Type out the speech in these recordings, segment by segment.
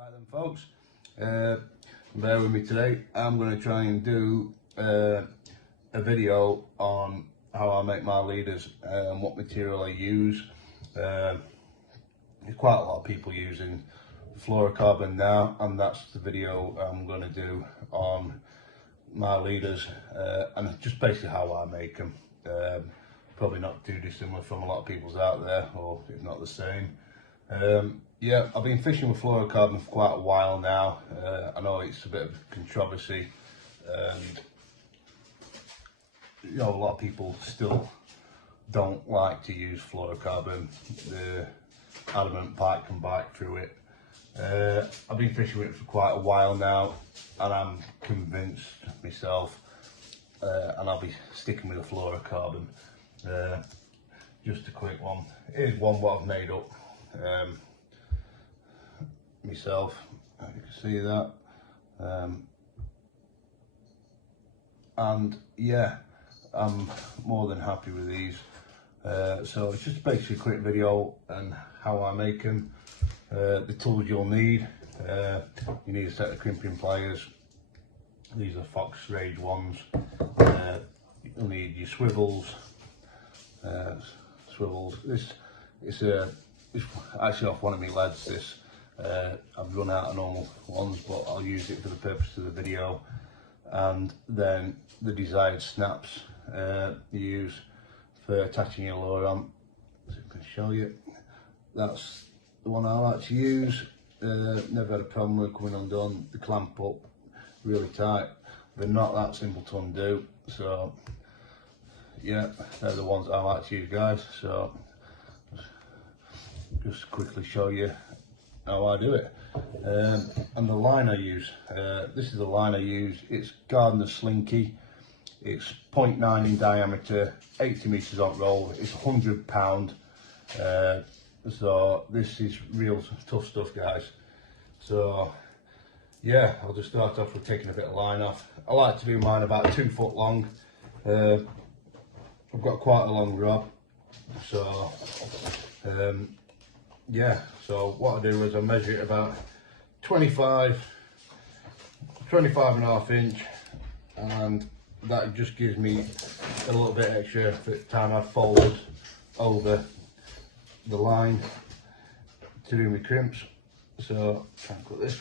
Right then folks, bear with me today. I'm going to try and do a video on how I make my leaders and what material I use. There's quite a lot of people using fluorocarbon now, and that's the video I'm going to do on my leaders and just basically how I make them. Probably not too dissimilar from a lot of people's out there, or if not the same. Yeah, I've been fishing with fluorocarbon for quite a while now. I know it's a bit of controversy, and you know, a lot of people still don't like to use fluorocarbon. The adamant Pike can bite through it. I've been fishing with it for quite a while now, and I'm convinced myself, and I'll be sticking with the fluorocarbon. Just a quick one. Here's one what I've made up myself. You can see that, and yeah, I'm more than happy with these. So it's just basically a quick video on how I make them. The tools you'll need: you need a set of crimping pliers. These are Fox Rage ones. You'll need your swivels. This it's actually off one of my leads. This I've run out of normal ones, but I'll use it for the purpose of the video. And then the desired snaps you use for attaching your lure on. So I can show you. That's the one I like to use. Never had a problem with coming undone. The clamp up really tight. They're not that simple to undo. So yeah, they're the ones I like to use, guys. So just quickly show you how I do it. And the line I use, this is the line I use. It's Gardner Slinky. It's 0.9 in diameter, 80 meters on roll. It's £100. So this is real tough stuff, guys. So yeah, I'll just start off with taking a bit of line off. I like to do mine about 2 foot long. I've got quite a long rod, so yeah, so what I do is I measure it about 25 and a half inch, and that just gives me a little bit extra for the time I fold over the line to do my crimps. So try and cut this.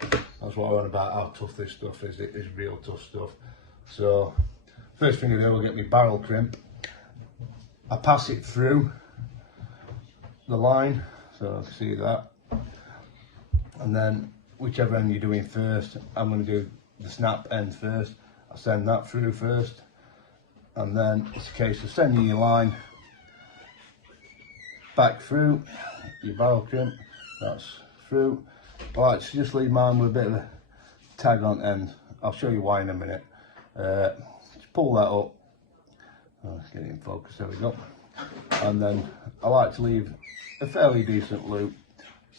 That's what I want about how tough this stuff is. It is real tough stuff. So first thing I do, I'll get my barrel crimp. I pass it through the line, so I can see that. And then whichever end you're doing first, I'm going to do the snap end first. I send that through first, and then it's a case of sending your line back through your barrel crimp. That's through. I like to just leave mine with a bit of a tag on end. I'll show you why in a minute. Just pull that up. Let's get it in focus, there we go. And then I like to leave a fairly decent loop.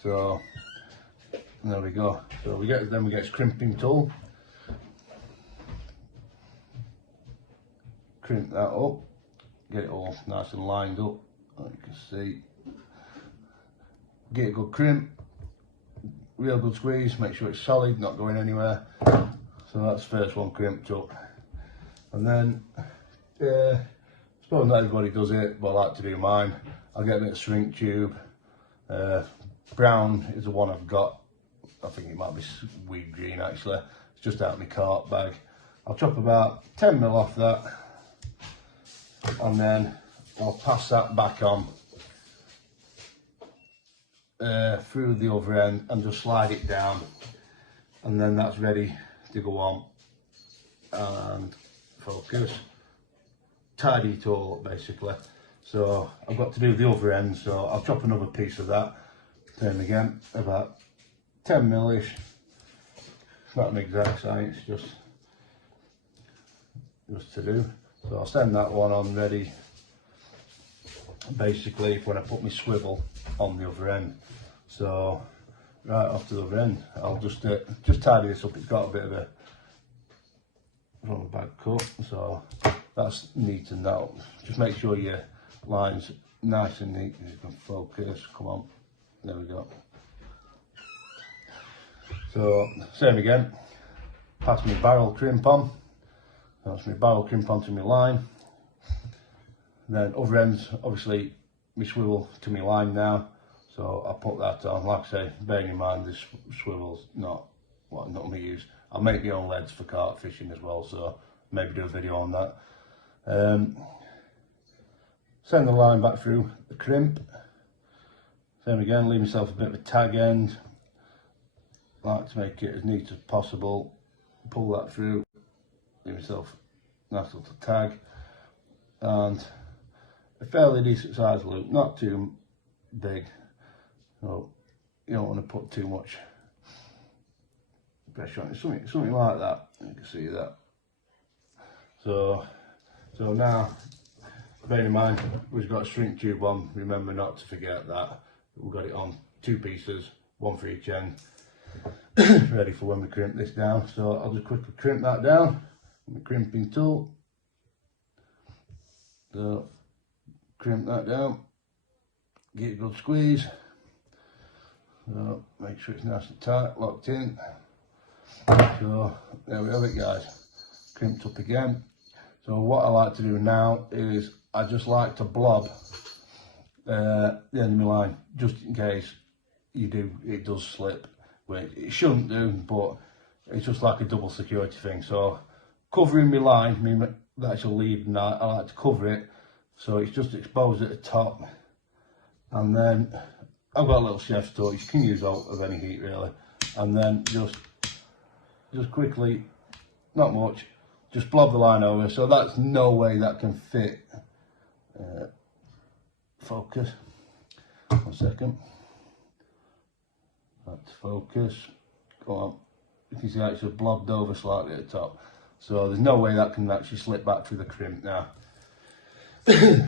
So there we go. So we get this crimping tool. Crimp that up. Get it all nice and lined up. Like you can see. Get a good crimp. Real good squeeze. Make sure it's solid, not going anywhere. So that's the first one crimped up. And then I suppose not everybody does it, but I like to do mine. I'll get a bit of shrink tube. Brown is the one I've got. I think it might be weed green actually. It's just out of my cart bag. I'll chop about 10mm off that, and then I'll pass that back on through the other end and just slide it down, and then that's ready to go on and focus. Tidy it all up basically. So I've got to do the other end, so I'll chop another piece of that. Same again, about 10mm-ish. It's not an exact science, just to do. So I'll send that one on ready basically when I put my swivel on the other end. So right off to the other end, I'll just tidy this up. It's got a bit of a from the back cut, so that's neatened out. Just make sure your line's nice and neat. You can focus. Come on, there we go. So same again, pass my barrel crimp on, that's my barrel crimp onto my line, then other ends obviously my swivel to my line now, so I'll put that on. Like I say, bearing in mind this swivel's not what I'm going to use. I'll make my own leads for carp fishing as well, so maybe do a video on that. Send the line back through the crimp. Same again, leave myself a bit of a tag end. Like to make it as neat as possible. Pull that through, leave myself a nice little tag, and a fairly decent size loop, not too big. So you don't want to put too much pressure on it. Something like that. You can see that. So now, bear in mind we've got a shrink tube on. Remember not to forget that. We've got it on 2 pieces, 1 for each end, ready for when we crimp this down. So I'll just quickly crimp that down with my crimping tool. So crimp that down, get a good squeeze. So make sure it's nice and tight, locked in. So there we have it, guys, crimped up again. So what I like to do now is I just like to blob the end of my line, just in case it does slip, which it shouldn't do, but it's just like a double security thing. So covering my line, the actual lead, and I like to cover it so it's just exposed at the top, and then I've got a little chef's torch, you can use out of any heat really, and then just quickly, not much, just blob the line over, so that's no way that can fit. Focus, 1 second, that's focus, go on, you can see that it's just blobbed over slightly at the top, so there's no way that can actually slip back through the crimp now.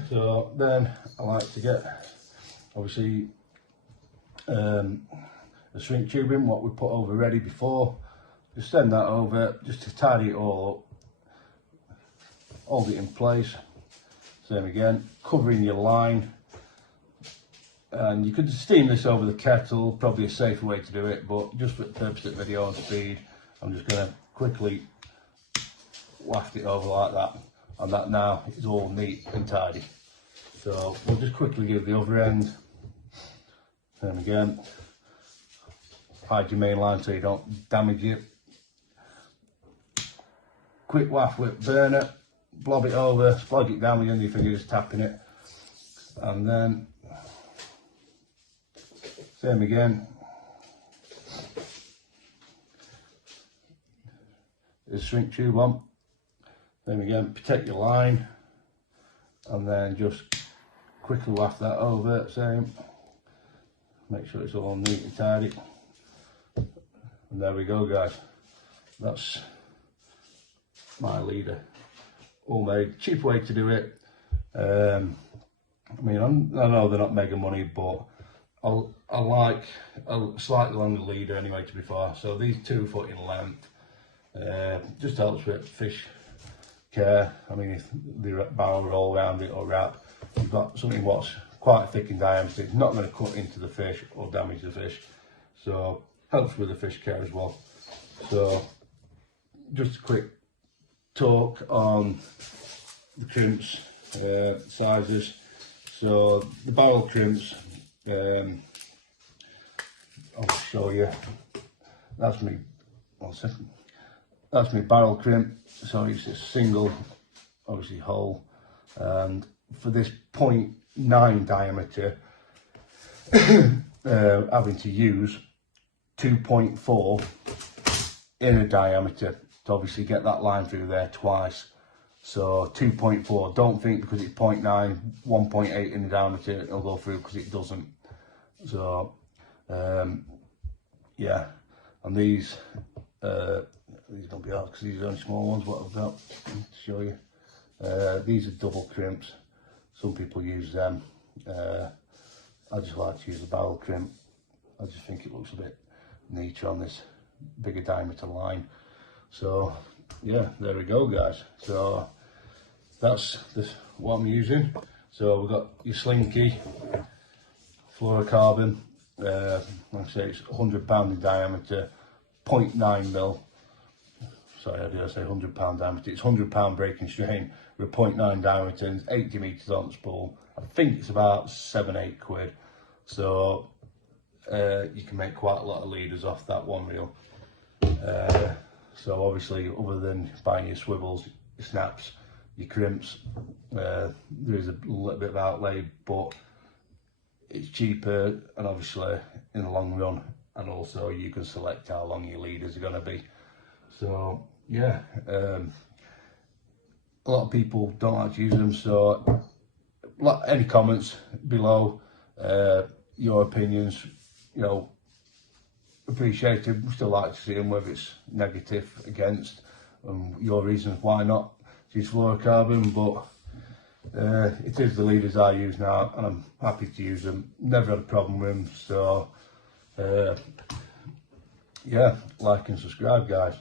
So then I like to get, obviously, the shrink tubing, what we put over ready before, just send that over just to tidy it all up, hold it in place. Same again, covering your line, and you could steam this over the kettle, probably a safer way to do it, but just for the purpose of the video and speed, I'm just going to quickly waft it over like that, and that now is all neat and tidy. So we'll just quickly give the other end. Same again, hide your main line so you don't damage it. Quick waft with burner, blob it over, splog it down with your fingers, tapping it, and then same again. There's shrink tube on. Same again, protect your line, and then just quickly waft that over. Same. Make sure it's all neat and tidy. And there we go, guys. That's my leader. All made, cheap way to do it. I mean, I know they're not mega money, but I like a slightly longer leader anyway, to be fair. So these 2 foot in length, just helps with fish care. I mean, if the barrel roll around it or wrap, you've got something what's quite thick in diameter. It's not going to cut into the fish or damage the fish. So helps with the fish care as well. So just a quick talk on the crimps sizes. So the barrel crimps, I'll show you. That's me. 1 second. That's my barrel crimp. So it's a single, obviously, hole, and for this 0.9 diameter, having to use 2.4 inner diameter to obviously get that line through there twice. So 2.4, don't think because it's 0.9, 1.8 in the diameter it'll go through, because it doesn't. So yeah, and these don't be hard because these are only small ones. What I've got to show you, these are double crimps. Some people use them. I just like to use the barrel crimp. I just think it looks a bit neater on this bigger diameter line. So yeah, there we go, guys. So that's what I'm using. So we've got your slinky, fluorocarbon, like I say, it's 100 pound in diameter, 0.9 mil. Sorry, I did say 100 pound diameter. It's 100 pound breaking strain with 0.9 diameter and 80 meters on the spool. I think it's about 7-8 quid. So you can make quite a lot of leaders off that one reel. So obviously, other than buying your swivels, your snaps, your crimps, there is a little bit of outlay, but it's cheaper, and obviously in the long run, and also you can select how long your leaders are going to be. So yeah, a lot of people don't like to use them, so any comments below, your opinions, you know, appreciated. We still like to see them, whether it's negative, against, your reasons why not use fluorocarbon, but it is the leaders I use now, and I'm happy to use them. Never had a problem with them. So yeah, like and subscribe, guys.